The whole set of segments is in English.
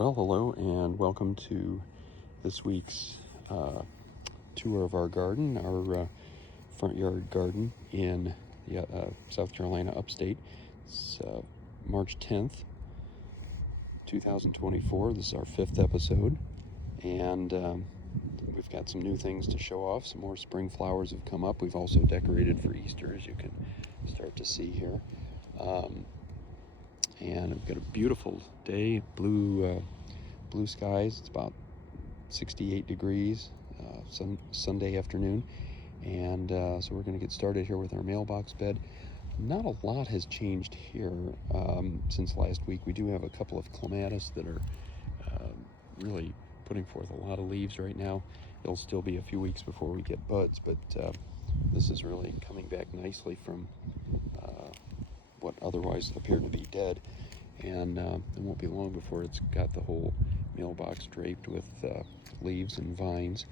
Well, hello and welcome to this week's tour of our garden, our front yard garden in the South Carolina upstate. It's March 10th, 2024. This is our 5th episode, and we've got some new things to show off. Some more spring flowers have come up. We've also decorated for Easter, as you can start to see here. And we've got a beautiful day, blue skies. It's about 68 degrees, Sunday afternoon, and so we're going to get started here with our mailbox bed. Not a lot has changed here since last week. We do have a couple of clematis that are really putting forth a lot of leaves right now. It'll still be a few weeks before we get buds, but this is really coming back nicely from what otherwise appeared to be dead, and it won't be long before it's got the whole mailbox draped with leaves and vines,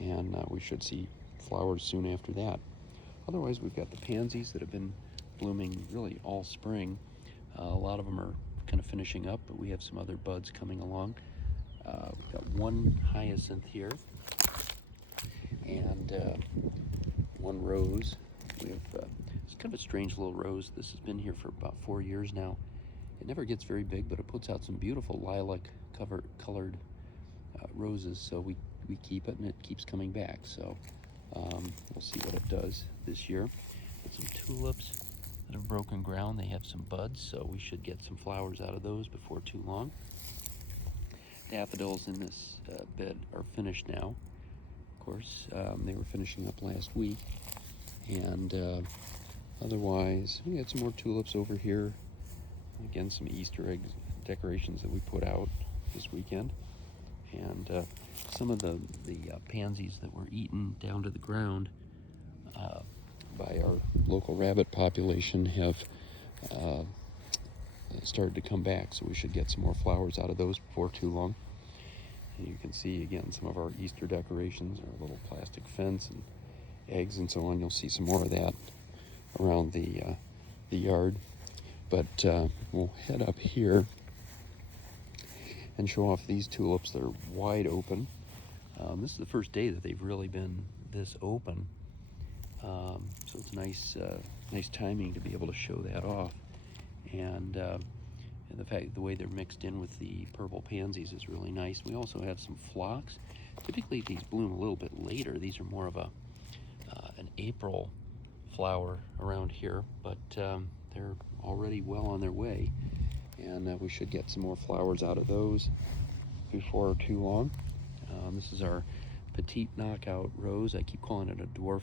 and we should see flowers soon after that. Otherwise, we've got the pansies that have been blooming really all spring. A lot of them are kind of finishing up, but we have some other buds coming along. We've got one hyacinth here and one rose. We have it's kind of a strange little rose. This has been here for about 4 years now. It never gets very big, but it puts out some beautiful lilac colored roses, so we keep it, and it keeps coming back. So we'll see what it does this year. Got some tulips that have broken ground. They have some buds, so we should get some flowers out of those before too long. Daffodils in this bed are finished now. Of course, they were finishing up last week, and otherwise we got some more tulips over here. Again, some Easter egg decorations that we put out this weekend, and some of the pansies that were eaten down to the ground by our local rabbit population have started to come back, so we should get some more flowers out of those before too long. And you can see again some of our Easter decorations, our little plastic fence and eggs and so on. You'll see some more of that around the yard. But we'll head up here and show off these tulips that are wide open. This is the first day that they've really been this open, so it's nice timing to be able to show that off. And the way they're mixed in with the purple pansies is really nice. We also have some phlox. Typically these bloom a little bit later. These are more of an April flower around here, but they're already well on their way, and we should get some more flowers out of those before too long. This is our petite knockout rose. I keep calling it a dwarf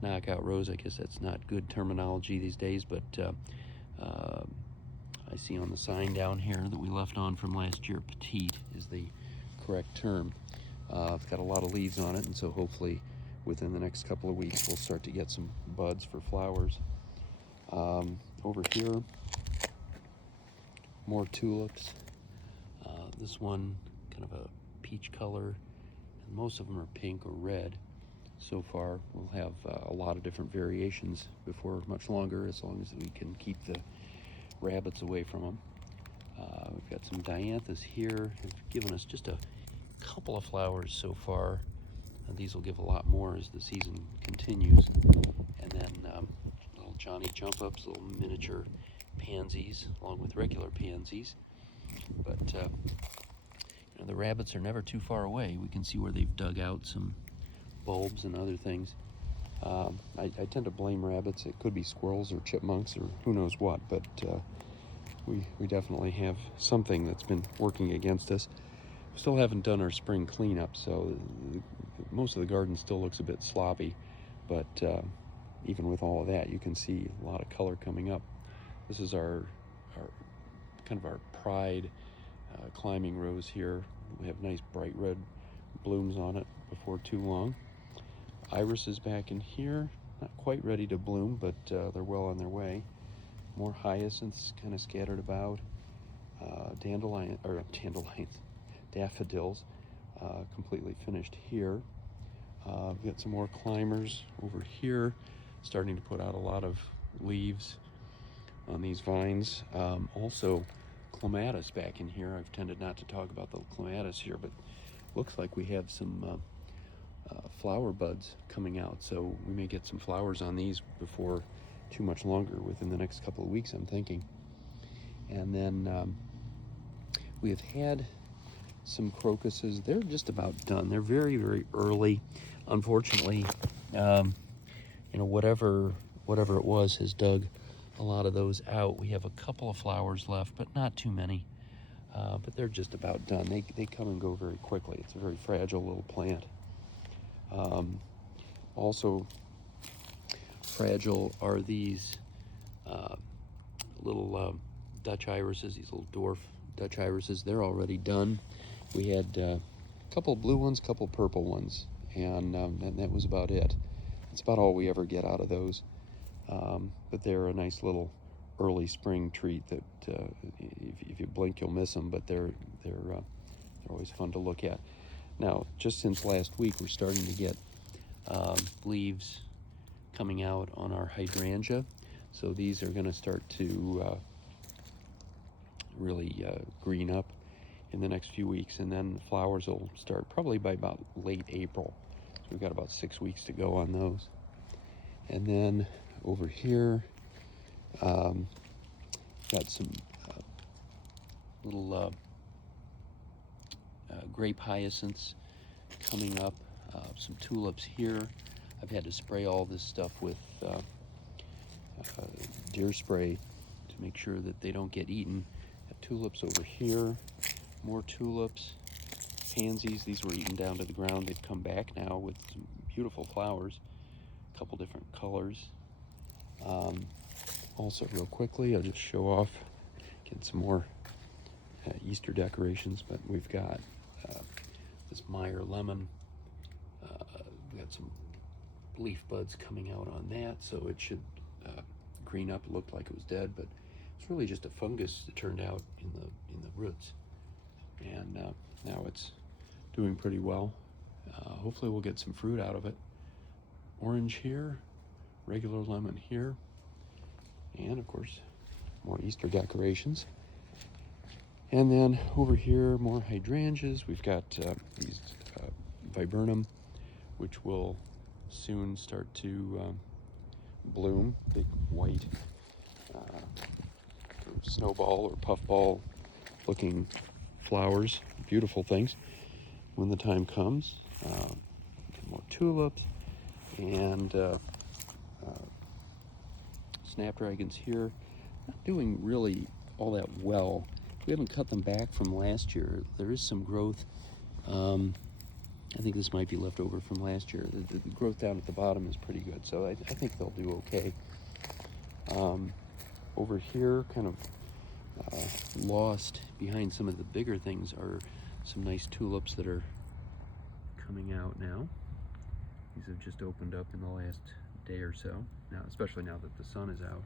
knockout rose. I guess that's not good terminology these days, but I see on the sign down here that we left on from last year, petite is the correct term. It's got a lot of leaves on it, and so hopefully within the next couple of weeks we'll start to get some buds for flowers. Over here, more tulips. This one kind of a peach color, and most of them are pink or red. So far we'll have a lot of different variations before much longer, as long as we can keep the rabbits away from them. We've got some dianthus here. They've given us just a couple of flowers so far. These will give a lot more as the season continues. And then little Johnny jump ups, little miniature pansies along with regular pansies. But the rabbits are never too far away. We can see where they've dug out some bulbs and other things. I tend to blame rabbits. It could be squirrels or chipmunks or who knows what, but we definitely have something that's been working against us. We still haven't done our spring cleanup, so most of the garden still looks a bit sloppy, but even with all of that, you can see a lot of color coming up. This is our kind of our pride climbing rose here. We have nice bright red blooms on it before too long. Iris is back in here, not quite ready to bloom, but they're well on their way. More hyacinths kind of scattered about. Daffodils completely finished here. We've got some more climbers over here, starting to put out a lot of leaves on these vines. Also clematis back in here. I've tended not to talk about the clematis here, but looks like we have some flower buds coming out, so we may get some flowers on these before too much longer, within the next couple of weeks, I'm thinking. And then we have had some crocuses. They're just about done. They're very, very early. Unfortunately, whatever it was has dug a lot of those out. We have a couple of flowers left, but not too many. But they're just about done. They come and go very quickly. It's a very fragile little plant. Also fragile are these little Dutch irises, these little dwarf Dutch irises. They're already done. We had a couple blue ones, couple purple ones, and that was about it. That's about all we ever get out of those. But they're a nice little early spring treat that if you blink, you'll miss them, but they're always fun to look at. Now, just since last week, we're starting to get leaves coming out on our hydrangea. So these are going to start to really green up in the next few weeks, and then the flowers will start probably by about late April. So we've got about 6 weeks to go on those. And then over here, got some little grape hyacinths coming up, some tulips here. I've had to spray all this stuff with deer spray to make sure that they don't get eaten. Got tulips over here, more tulips, pansies. These were eaten down to the ground. They've come back now with some beautiful flowers, a couple different colors. Also, real quickly, I'll just show off, get some more Easter decorations, but we've got this Meyer lemon. We got some leaf buds coming out on that, so it should green up. It looked like it was dead, but it's really just a fungus that turned out in the roots, and now it's doing pretty well. Hopefully we'll get some fruit out of it. Orange here, regular lemon here, and of course more Easter decorations. And then over here, more hydrangeas. We've got these viburnum, which will soon start to bloom. Big white snowball or puffball looking flowers, beautiful things when the time comes. More tulips and snapdragons here. Not doing really all that well. We haven't cut them back from last year. There is some growth. I think this might be left over from last year. The growth down at the bottom is pretty good, so I think they'll do okay. Over here, kind of lost behind some of the bigger things, are some nice tulips that are coming out now. These have just opened up in the last day or so, now, especially now that the sun is out.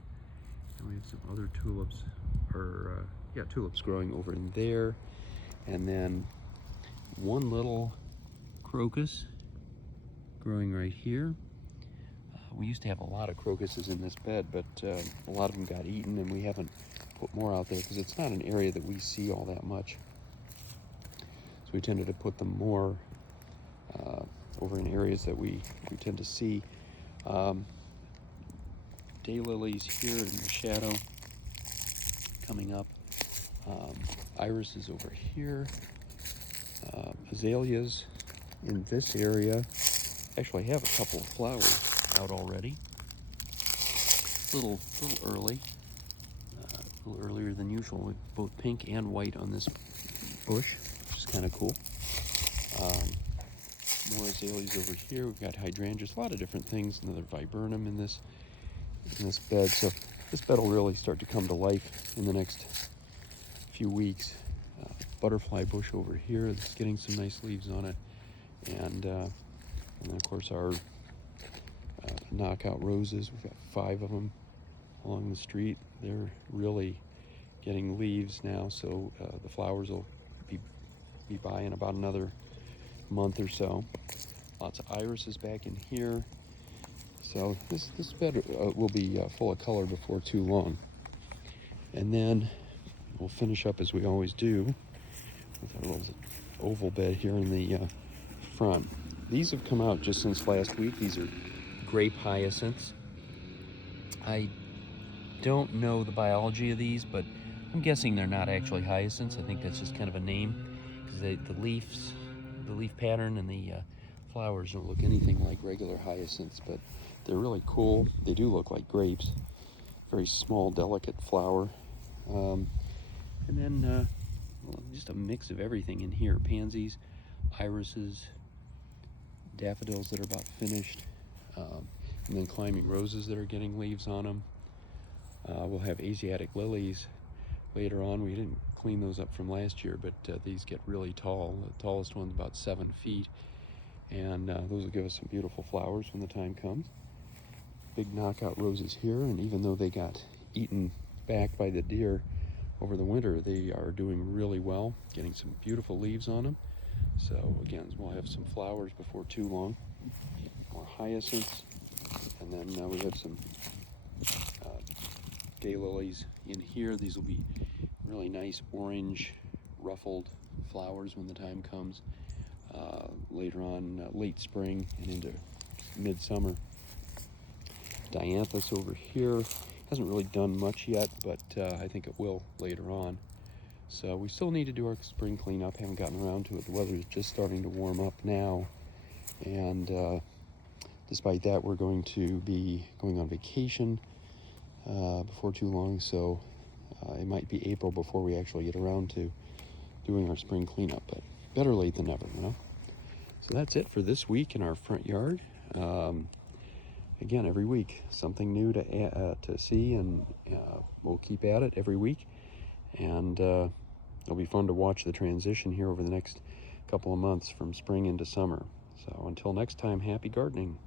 And we have some other tulips, tulips growing over in there. And then one little crocus growing right here. We used to have a lot of crocuses in this bed, but a lot of them got eaten, and we haven't put more out there because it's not an area that we see all that much. So we tended to put them more over in areas that we tend to see. Daylilies here in the shadow coming up. Irises over here. Azaleas in this area. Actually, I have a couple of flowers out already. A little early. A little earlier than usual, with both pink and white on this bush, which is kind of cool. More azaleas over here. We've got hydrangeas, a lot of different things. Another viburnum in this bed. So this bed will really start to come to life in the next few weeks. Butterfly bush over here that's getting some nice leaves on it, and then of course our knockout roses. We've got 5 of them along the street. They're really getting leaves now, so the flowers will be by in about another month or so. Lots of irises back in here. So this bed will be full of color before too long. And then we'll finish up as we always do with our little oval bed here in the front. These have come out just since last week. These are grape hyacinths. I don't know the biology of these, but I'm guessing they're not actually hyacinths. I think that's just kind of a name, because the leaf pattern and the flowers don't look anything like regular hyacinths, but they're really cool. They do look like grapes. Very small, delicate flower. And then well, just a mix of everything in here. Pansies, irises, daffodils that are about finished, and then climbing roses that are getting leaves on them. We'll have Asiatic lilies later on. We didn't clean those up from last year, but these get really tall. The tallest one's about 7 feet, and those will give us some beautiful flowers when the time comes. Big knockout roses here, and even though they got eaten back by the deer over the winter, they are doing really well, getting some beautiful leaves on them. So again, we'll have some flowers before too long. More hyacinths, and then we have some daylilies in here. These will be really nice orange ruffled flowers when the time comes later on, late spring and into midsummer. Dianthus over here hasn't really done much yet, but I think it will later on. So we still need to do our spring cleanup. Haven't gotten around to it. The weather is just starting to warm up now, and despite that, we're going to be going on vacation before too long, so it might be April before we actually get around to doing our spring cleanup, but better late than never, you know? So that's it for this week in our front yard. Again, every week, something new to see, and we'll keep at it every week. And it'll be fun to watch the transition here over the next couple of months from spring into summer. So until next time, happy gardening.